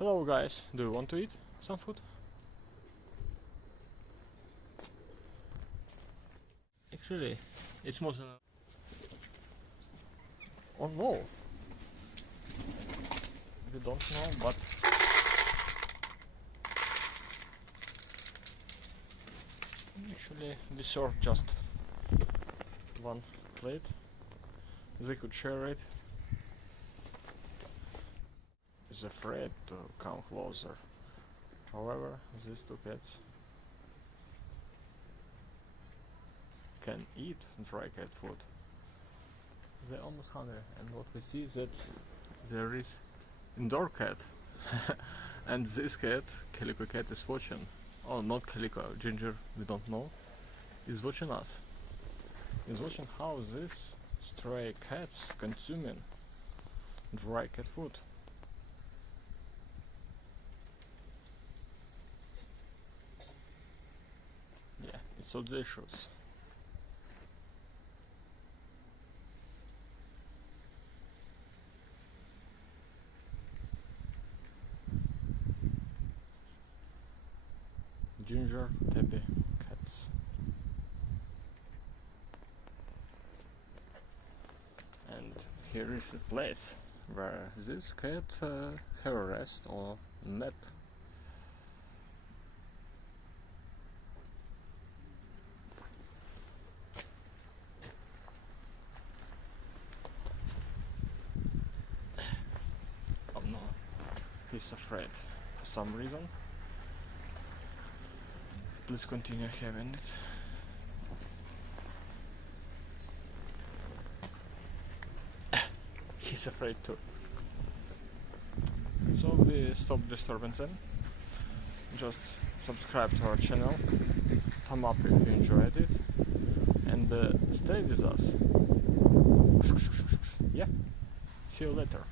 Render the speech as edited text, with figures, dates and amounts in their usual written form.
Hello guys, do you want to eat some food? Actually, it's more than oh no! We don't know, but actually we served just one plate. They could share it. Is afraid to come closer. However, these two cats can eat dry cat food. They're almost hungry, and what we see is that there is indoor cat, and this cat, calico cat, is watching. Oh, not calico, ginger, we don't know. Is watching us. Is watching how these stray cats consuming dry cat food. Yeah, it's so delicious. Ginger, Tabby cats. And here is the place where this cat have a rest or nap. Oh no, he's afraid for some reason. Please continue having it. He's afraid too. So we stop disturbing them. Just subscribe to our channel, thumb up if you enjoyed it, and stay with us. Yeah, see you later.